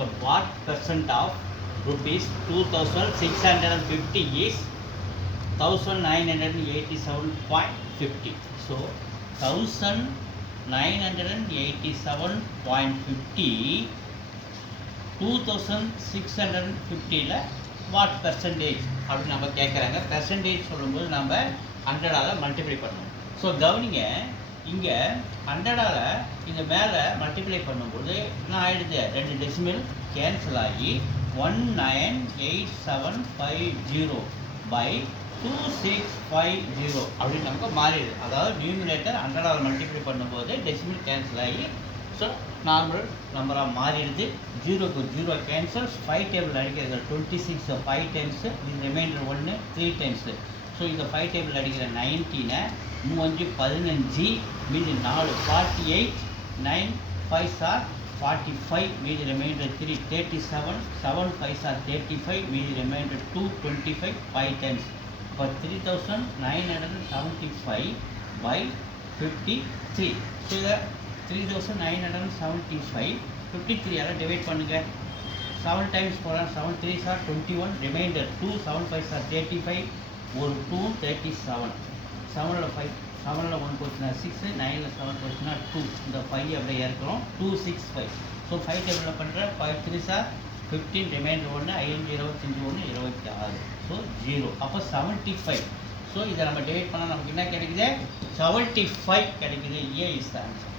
the what percent of rupees 2650 is 1987.50. So 1987.50 2650ல what percentage அப்படின்னு நம்ம கேட்குறாங்க. பெர்சன்டேஜ் சொல்லும்போது நம்ம 100ஆல் மல்டிப்ளை பண்ணணும். ஸோ கவனிங்க, இங்கே 100ஆல் இங்கே மேலே மல்டிப்ளை பண்ணும்போது என்ன ஆகிடுது, 2 டெசிமல் கேன்சல் ஆகி 198,750 by 2650 அப்படின்னு நமக்கு மாறிடுது. அதாவது நியூமினேட்டர் 100ஆல் மல்டிப்ளை பண்ணும்போது டெசிமல் கேன்சல் ஆகி ஸோ நார்மல் நம்பராக மாறிடுது. 0க்கு 0 கேன்சல்ஸ். 5 டேபிள் அடிக்கிறது 26 5 டைம்ஸு, இது ரிமைண்டர் 1 3 டைம்ஸு. ஸோ இந்த 5 டேபிள் அடிக்கிற 19 3 15 மீதி 4 48 9 5 சார் 45 மீதி ரிமைண்டர் 3 37 7 5 சார் 35 மீதி ரிமைண்டர் 2 25 5 டைம்ஸ். இப்போ 3975 by 53. ஸோ இதை 3975 53ஆல் டிவைட் பண்ணுங்கள். 7 டைம்ஸ் போகலாம். 7 3 சார் 21 ரிமைண்டர் 2 7 5 சார் 35 ஒரு 2 37 7ல் 5 7ல் 1 போச்சுன்னா 6 9ல் 7 போச்சுன்னா 2 இந்த 5 அப்படியே இருக்கிறோம் 265. ஸோ 5 டேபிளில் பண்ணுற 5 3 சார் 15 ரிமைண்டர் 1 5 25 1 26 ஸோ 0 அப்போ 75. ஸோ இதை நம்ம டிவைட் பண்ணால் நமக்கு என்ன கிடைக்குது 75 கிடைக்குது. ஏ இஸ் த ஆன்சர்.